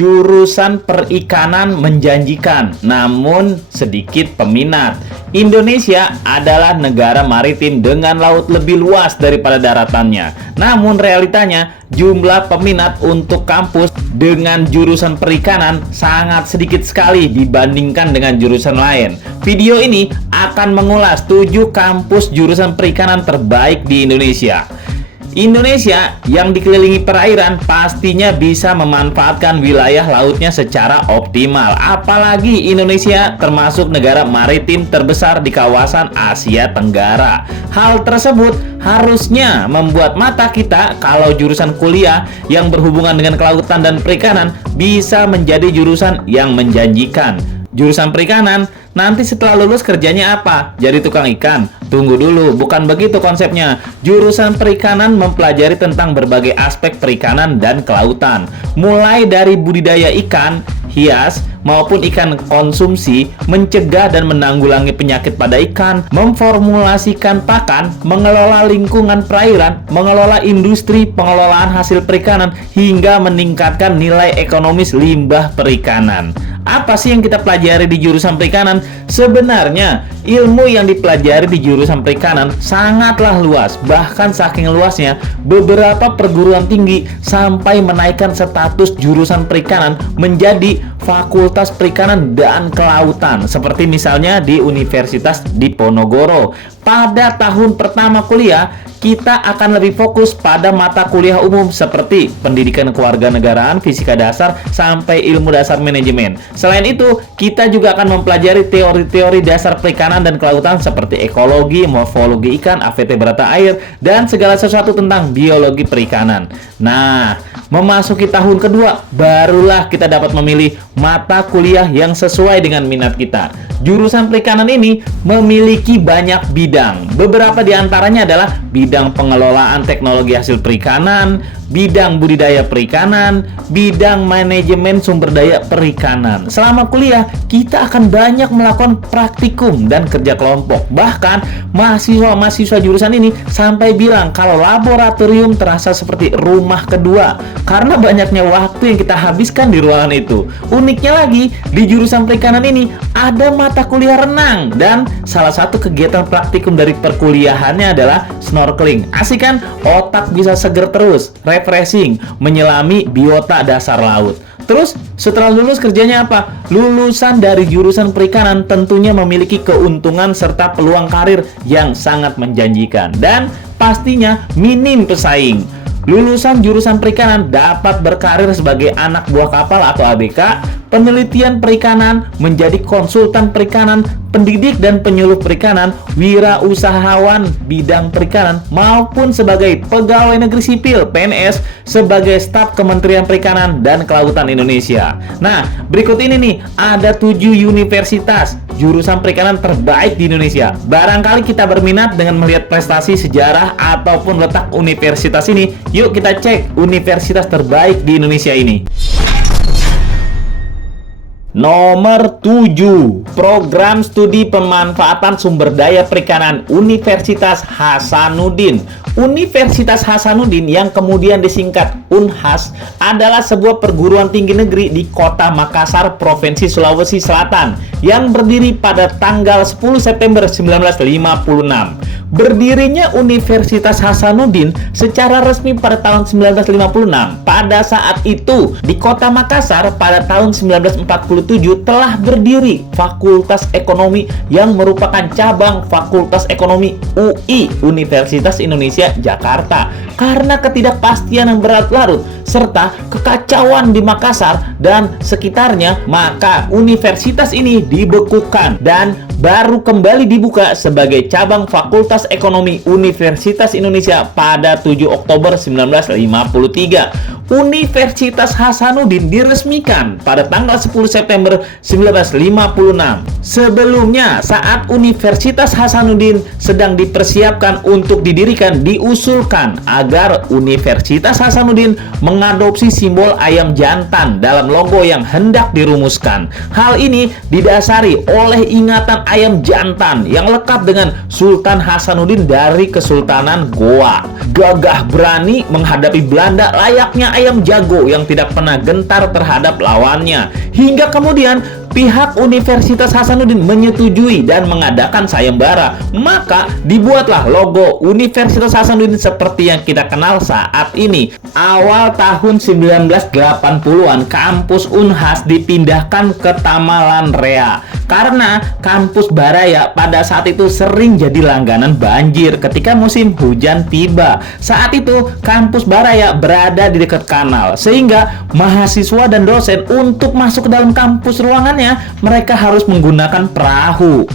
Jurusan perikanan menjanjikan, namun sedikit peminat. Indonesia adalah negara maritim dengan laut lebih luas daripada daratannya. Namun realitanya, jumlah peminat untuk kampus dengan jurusan perikanan sangat sedikit sekali dibandingkan dengan jurusan lain. Video ini akan mengulas 7 kampus jurusan perikanan terbaik di Indonesia. Indonesia yang dikelilingi perairan pastinya bisa memanfaatkan wilayah lautnya secara optimal. Apalagi Indonesia termasuk negara maritim terbesar di kawasan Asia Tenggara. Hal tersebut harusnya membuat mata kita kalau jurusan kuliah yang berhubungan dengan kelautan dan perikanan bisa menjadi jurusan yang menjanjikan. Jurusan perikanan, nanti setelah lulus kerjanya apa? Jadi tukang ikan? Tunggu dulu, bukan begitu konsepnya. Jurusan perikanan mempelajari tentang berbagai aspek perikanan dan kelautan. Mulai dari budidaya ikan hias maupun ikan konsumsi, mencegah dan menanggulangi penyakit pada ikan, memformulasikan pakan, mengelola lingkungan perairan, mengelola industri pengelolaan hasil perikanan, hingga meningkatkan nilai ekonomis limbah perikanan. Apa sih yang kita pelajari di jurusan perikanan? Sebenarnya, ilmu yang dipelajari di jurusan perikanan sangatlah luas. Bahkan saking luasnya, beberapa perguruan tinggi sampai menaikkan status jurusan perikanan menjadi Fakultas Perikanan dan Kelautan. Seperti misalnya di Universitas Diponegoro. Pada tahun pertama kuliah, kita akan lebih fokus pada mata kuliah umum seperti pendidikan kewarganegaraan, fisika dasar, sampai ilmu dasar manajemen. Selain itu, kita juga akan mempelajari teori-teori dasar perikanan dan kelautan seperti ekologi, morfologi ikan, vertebrata air, dan segala sesuatu tentang biologi perikanan. Nah, memasuki tahun kedua, barulah kita dapat memilih mata kuliah yang sesuai dengan minat kita. Jurusan perikanan ini memiliki banyak bidang. Beberapa di antaranya adalah bidang pengelolaan teknologi hasil perikanan, bidang budidaya perikanan, bidang manajemen sumber daya perikanan. Selama kuliah, kita akan banyak melakukan praktikum dan kerja kelompok. Bahkan, mahasiswa-mahasiswa jurusan ini sampai bilang kalau laboratorium terasa seperti rumah kedua karena banyaknya waktu yang kita habiskan di ruangan itu. Uniknya lagi, di jurusan perikanan ini ada mata kuliah renang, dan salah satu kegiatan praktikum dari perkuliahannya adalah snorkeling. Asik kan? Otak bisa seger terus, refreshing, menyelami biota dasar laut. Terus, setelah lulus kerjanya apa? Lulusan dari jurusan perikanan tentunya memiliki keuntungan serta peluang karir yang sangat menjanjikan. Dan pastinya minim pesaing. Lulusan jurusan perikanan dapat berkarir sebagai anak buah kapal atau ABK, penelitian perikanan, menjadi konsultan perikanan, pendidik dan penyuluh perikanan, wirausahawan bidang perikanan, maupun sebagai pegawai negeri sipil (PNS) sebagai staf Kementerian Perikanan dan Kelautan Indonesia. Nah, berikut ini nih, ada 7 universitas jurusan perikanan terbaik di Indonesia. Barangkali kita berminat dengan melihat prestasi, sejarah, ataupun letak universitas ini. Yuk kita cek universitas terbaik di Indonesia ini. Nomor 7, Program Studi Pemanfaatan Sumber Daya Perikanan Universitas Hasanuddin. Universitas Hasanuddin yang kemudian disingkat Unhas adalah sebuah perguruan tinggi negeri di Kota Makassar, Provinsi Sulawesi Selatan yang berdiri pada tanggal 10 September 1956. Berdirinya Universitas Hasanuddin secara resmi pada tahun 1956. Pada saat itu, di Kota Makassar pada tahun 1947 telah berdiri Fakultas Ekonomi yang merupakan cabang Fakultas Ekonomi UI, Universitas Indonesia Jakarta. Karena ketidakpastian yang berlarut serta kekacauan di Makassar dan sekitarnya, maka universitas ini dibekukan dan baru kembali dibuka sebagai cabang Fakultas Ekonomi Universitas Indonesia pada 7 Oktober 1953. Universitas Hasanuddin diresmikan pada tanggal 10 September 1956. Sebelumnya, saat Universitas Hasanuddin sedang dipersiapkan untuk didirikan, diusulkan agar Universitas Hasanuddin mengadopsi simbol ayam jantan dalam logo yang hendak dirumuskan. Hal ini didasari oleh ingatan ayam jantan yang lekat dengan Sultan Hasanuddin dari Kesultanan Goa. Gagah berani menghadapi Belanda layaknya ayam jago yang tidak pernah gentar terhadap lawannya. Hingga kemudian pihak Universitas Hasanuddin menyetujui dan mengadakan sayembara. Maka dibuatlah logo Universitas Hasanuddin seperti yang kita kenal saat ini. Awal tahun 1980-an, kampus Unhas dipindahkan ke Tamalan Rea karena kampus Baraya pada saat itu sering jadi langganan banjir ketika musim hujan tiba. Saat itu kampus Baraya berada di dekat kanal, sehingga mahasiswa dan dosen untuk masuk ke dalam kampus ruangannya mereka harus menggunakan perahu.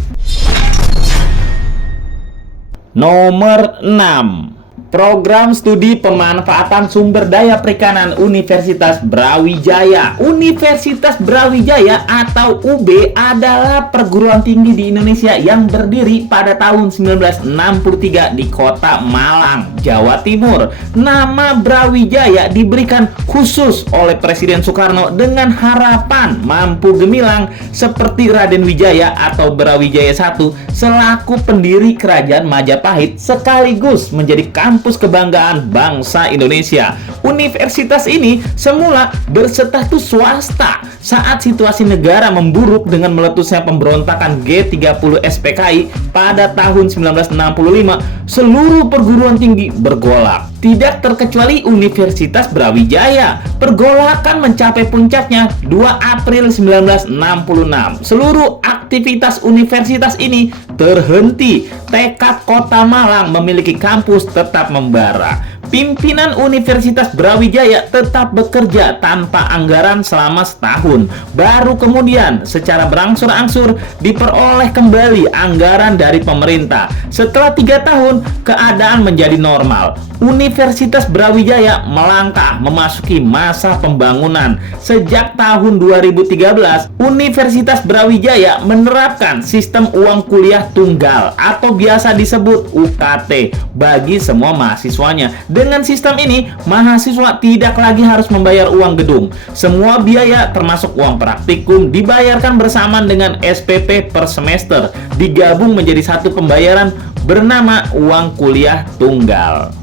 Nomor 6. Program Studi Pemanfaatan Sumber Daya Perikanan Universitas Brawijaya. Universitas Brawijaya atau UB adalah perguruan tinggi di Indonesia yang berdiri pada tahun 1963 di Kota Malang, Jawa Timur. Nama Brawijaya diberikan khusus oleh Presiden Soekarno dengan harapan mampu gemilang seperti Raden Wijaya atau Brawijaya I selaku pendiri Kerajaan Majapahit sekaligus menjadi kampus kebanggaan bangsa Indonesia. Universitas ini semula berstatus swasta. Saat situasi negara memburuk dengan meletusnya pemberontakan G30 SPKI pada tahun 1965, seluruh perguruan tinggi bergolak. Tidak terkecuali Universitas Brawijaya. Pergolakan mencapai puncaknya 2 April 1966. Seluruh aktivitas universitas ini terhenti. Tekad Kota Malang memiliki kampus tetap membara. Pimpinan Universitas Brawijaya tetap bekerja tanpa anggaran selama setahun. Baru kemudian secara berangsur-angsur diperoleh kembali anggaran dari pemerintah. Setelah 3 tahun, keadaan menjadi normal. Universitas Brawijaya melangkah memasuki masa pembangunan. Sejak tahun 2013, Universitas Brawijaya menerapkan sistem uang kuliah tunggal atau biasa disebut UKT bagi semua mahasiswanya. Dengan sistem ini, mahasiswa tidak lagi harus membayar uang gedung. Semua biaya termasuk uang praktikum dibayarkan bersamaan dengan SPP per semester, digabung menjadi satu pembayaran bernama uang kuliah tunggal.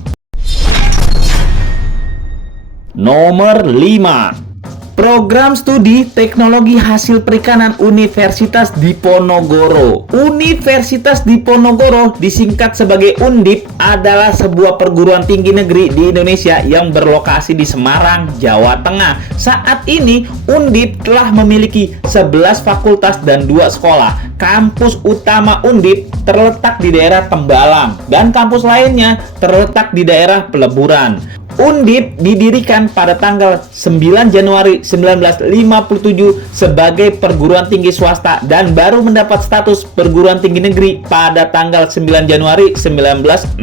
Nomor 5. Program Studi Teknologi Hasil Perikanan Universitas Diponegoro. Universitas Diponegoro disingkat sebagai Undip adalah sebuah perguruan tinggi negeri di Indonesia yang berlokasi di Semarang, Jawa Tengah. Saat ini Undip telah memiliki 11 fakultas dan 2 sekolah. Kampus utama Undip terletak di daerah Tembalang dan kampus lainnya terletak di daerah Peleburan. Undip didirikan pada tanggal 9 Januari 1957 sebagai perguruan tinggi swasta dan baru mendapat status perguruan tinggi negeri pada tanggal 9 Januari 1960.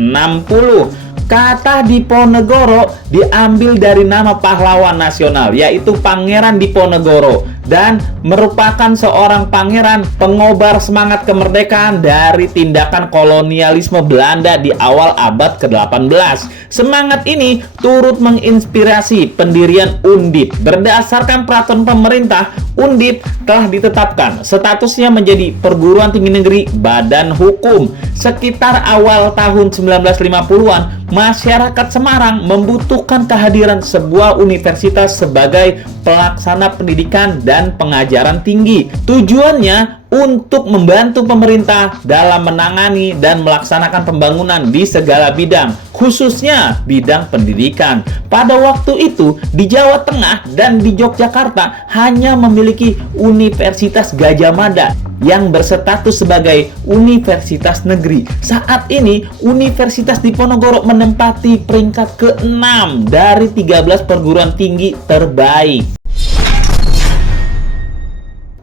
Kata Diponegoro diambil dari nama pahlawan nasional, yaitu Pangeran Diponegoro, dan merupakan seorang pangeran pengobar semangat kemerdekaan dari tindakan kolonialisme Belanda di awal abad ke-18. Semangat ini turut menginspirasi pendirian Undip. Berdasarkan peraturan pemerintah, Undip telah ditetapkan statusnya menjadi perguruan tinggi negeri badan hukum. Sekitar awal tahun 1950-an, masyarakat Semarang membutuhkan kehadiran sebuah universitas sebagai pelaksana pendidikan dan pengajaran tinggi. Tujuannya untuk membantu pemerintah dalam menangani dan melaksanakan pembangunan di segala bidang, khususnya bidang pendidikan. Pada waktu itu, di Jawa Tengah dan di Yogyakarta hanya memiliki Universitas Gadjah Mada yang berstatus sebagai universitas negeri. Saat ini, Universitas Diponegoro menempati peringkat ke-6 dari 13 perguruan tinggi terbaik.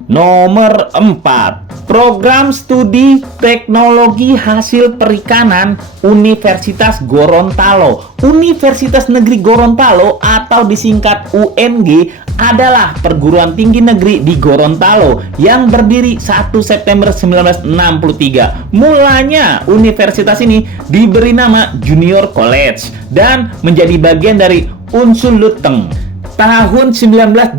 Nomor 4. Program Studi Teknologi Hasil Perikanan Universitas Gorontalo. Universitas Negeri Gorontalo atau disingkat UNG adalah perguruan tinggi negeri di Gorontalo yang berdiri 1 September 1963. Mulanya universitas ini diberi nama Junior College dan menjadi bagian dari Unsur Luteng. Tahun 1982,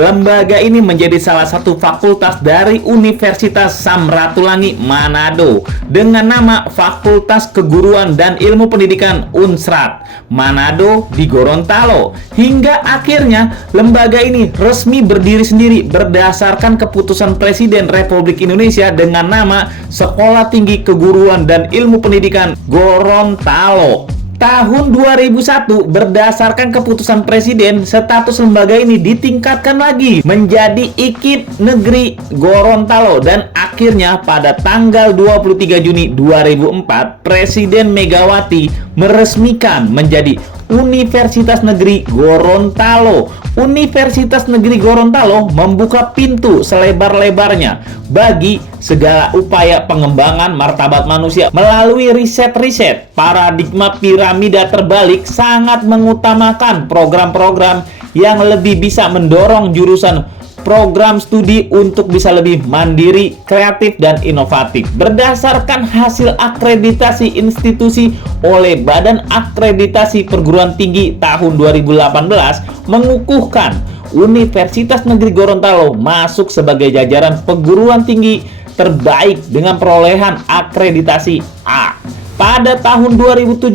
lembaga ini menjadi salah satu fakultas dari Universitas Samratulangi Manado dengan nama Fakultas Keguruan dan Ilmu Pendidikan Unsrat Manado di Gorontalo. Hingga akhirnya lembaga ini resmi berdiri sendiri berdasarkan keputusan Presiden Republik Indonesia dengan nama Sekolah Tinggi Keguruan dan Ilmu Pendidikan Gorontalo. Tahun 2001, berdasarkan keputusan Presiden, status lembaga ini ditingkatkan lagi menjadi IKIP Negeri Gorontalo dan akhirnya pada tanggal 23 Juni 2004, Presiden Megawati meresmikan menjadi Universitas Negeri Gorontalo. Universitas Negeri Gorontalo membuka pintu selebar-lebarnya bagi segala upaya pengembangan martabat manusia melalui riset-riset. Paradigma piramida terbalik sangat mengutamakan program-program yang lebih bisa mendorong jurusan program studi untuk bisa lebih mandiri, kreatif, dan inovatif. Berdasarkan hasil akreditasi institusi oleh Badan Akreditasi Perguruan Tinggi tahun 2018 mengukuhkan Universitas Negeri Gorontalo masuk sebagai jajaran perguruan tinggi terbaik dengan perolehan akreditasi A. Pada tahun 2017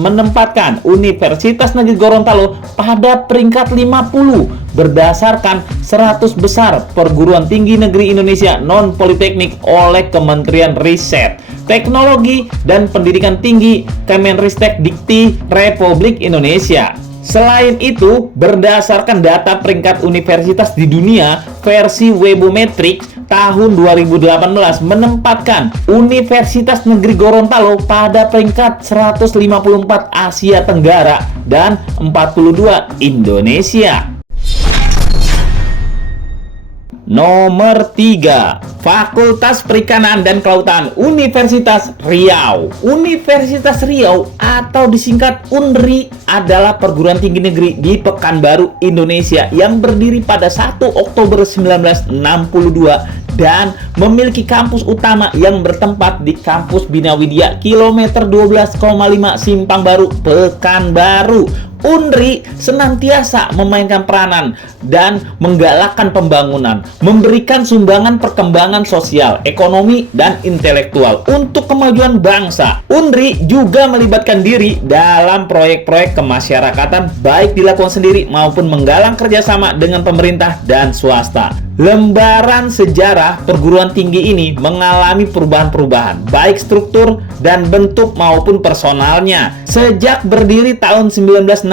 menempatkan Universitas Negeri Gorontalo pada peringkat 50 berdasarkan 100 besar perguruan tinggi negeri Indonesia non-politeknik oleh Kementerian Riset, Teknologi, dan Pendidikan Tinggi Kemenristek Dikti Republik Indonesia. Selain itu, berdasarkan data peringkat universitas di dunia versi Webometrics tahun 2018 menempatkan Universitas Negeri Gorontalo pada peringkat 154 Asia Tenggara dan 42 Indonesia. Nomor 3, Fakultas Perikanan dan Kelautan Universitas Riau. Universitas Riau atau disingkat UNRI adalah perguruan tinggi negeri di Pekanbaru, Indonesia yang berdiri pada 1 Oktober 1962 dan memiliki kampus utama yang bertempat di Kampus Bina Widya kilometer 12,5 Simpang Baru, Pekanbaru. UNRI senantiasa memainkan peranan dan menggalakkan pembangunan, memberikan sumbangan perkembangan sosial, ekonomi, dan intelektual untuk kemajuan bangsa. UNRI juga melibatkan diri dalam proyek-proyek kemasyarakatan baik dilakukan sendiri maupun menggalang kerjasama dengan pemerintah dan swasta. Lembaran sejarah perguruan tinggi ini mengalami perubahan-perubahan, baik struktur dan bentuk maupun personalnya. Sejak berdiri tahun 1962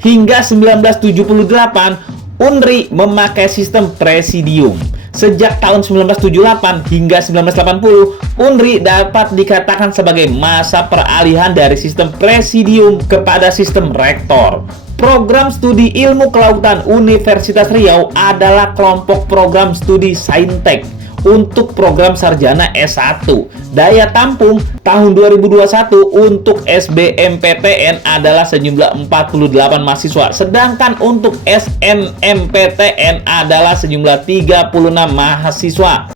hingga 1978, UNRI memakai sistem presidium. Sejak tahun 1978 hingga 1980, UNRI dapat dikatakan sebagai masa peralihan dari sistem presidium kepada sistem rektor. Program Studi Ilmu Kelautan Universitas Riau adalah kelompok program studi Saintek untuk program sarjana S1. Daya tampung tahun 2021 untuk SBMPTN adalah sejumlah 48 mahasiswa, sedangkan untuk SNMPTN adalah sejumlah 36 mahasiswa.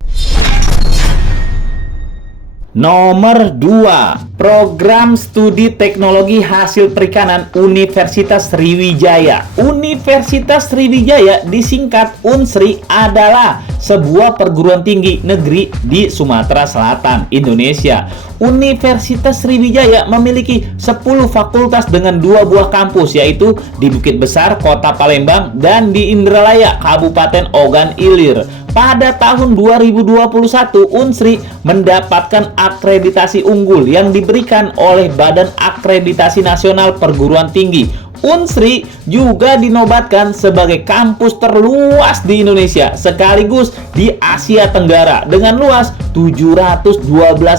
Nomor 2, Program Studi Teknologi Hasil Perikanan Universitas Sriwijaya. Universitas Sriwijaya disingkat UNSRI adalah sebuah perguruan tinggi negeri di Sumatera Selatan, Indonesia. Universitas Sriwijaya memiliki 10 fakultas dengan 2 buah kampus, yaitu di Bukit Besar, Kota Palembang, dan di Indralaya, Kabupaten Ogan Ilir. Pada tahun 2021, UNSRI mendapatkan akreditasi unggul yang diberikan oleh Badan Akreditasi Nasional Perguruan Tinggi Unsri juga dinobatkan sebagai kampus terluas di Indonesia sekaligus di Asia Tenggara dengan luas 712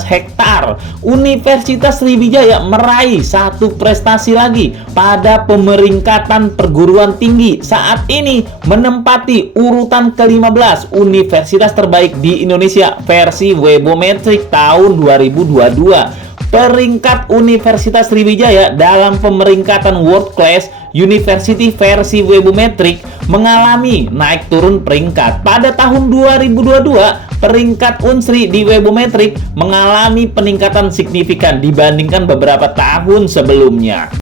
hektar. Universitas Sriwijaya meraih satu prestasi lagi pada pemeringkatan perguruan tinggi. Saat ini menempati urutan ke-15 universitas terbaik di Indonesia versi Webometric tahun 2022. Peringkat Universitas Sriwijaya dalam pemeringkatan World Class University versi Webometric mengalami naik turun peringkat. Pada tahun 2022, peringkat Unsri di Webometric mengalami peningkatan signifikan dibandingkan beberapa tahun sebelumnya.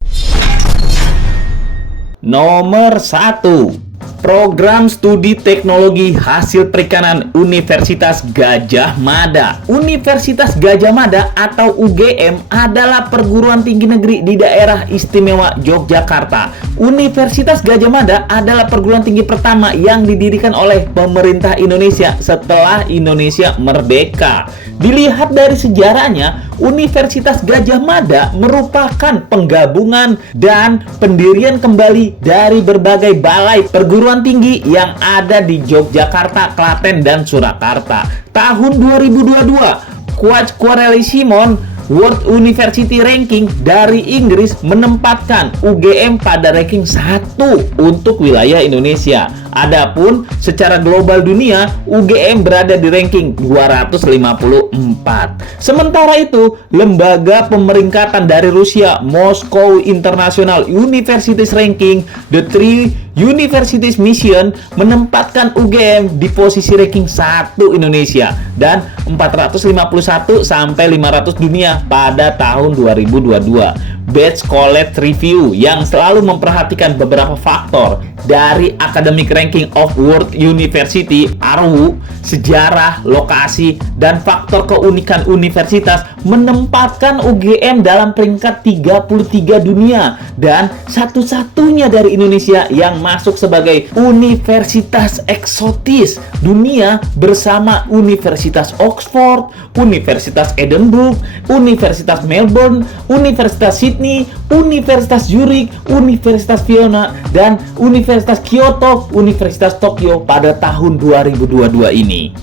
Nomor 1. Program Studi Teknologi Hasil Perikanan Universitas Gadjah Mada. Universitas Gadjah Mada atau UGM adalah perguruan tinggi negeri di daerah istimewa Yogyakarta. Universitas Gadjah Mada adalah perguruan tinggi pertama yang didirikan oleh pemerintah Indonesia setelah Indonesia merdeka. Dilihat dari sejarahnya, Universitas Gadjah Mada merupakan penggabungan dan pendirian kembali dari berbagai balai perguruan tinggi yang ada di Yogyakarta, Klaten, dan Surakarta. Tahun 2022, Quadrasimon World University Ranking dari Inggris menempatkan UGM pada ranking 1 untuk wilayah Indonesia. Adapun secara global dunia, UGM berada di ranking 254. Sementara itu, lembaga pemeringkatan dari Rusia, Moscow International Universities Ranking, The Three Universities Mission menempatkan UGM di posisi ranking 1 Indonesia dan 451 sampai 500 dunia pada tahun 2022. Batch College Review yang selalu memperhatikan beberapa faktor dari Academic Ranking of World University (ARWU), sejarah, lokasi, dan faktor keunikan universitas menempatkan UGM dalam peringkat 33 dunia dan satu-satunya dari Indonesia yang masuk sebagai universitas eksotis dunia bersama Universitas Oxford, Universitas Edinburgh, Universitas Melbourne, Universitas Sydney, Universitas Zurich, Universitas Vienna, dan Universitas Kyoto, Universitas Tokyo pada tahun 2022 ini.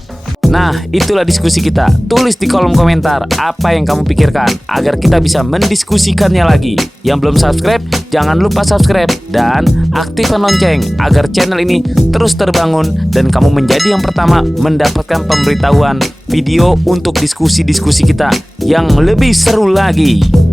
Nah, itulah diskusi kita. Tulis di kolom komentar apa yang kamu pikirkan agar kita bisa mendiskusikannya lagi. Yang belum subscribe, jangan lupa subscribe dan aktifkan lonceng agar channel ini terus terbangun dan kamu menjadi yang pertama mendapatkan pemberitahuan video untuk diskusi-diskusi kita yang lebih seru lagi.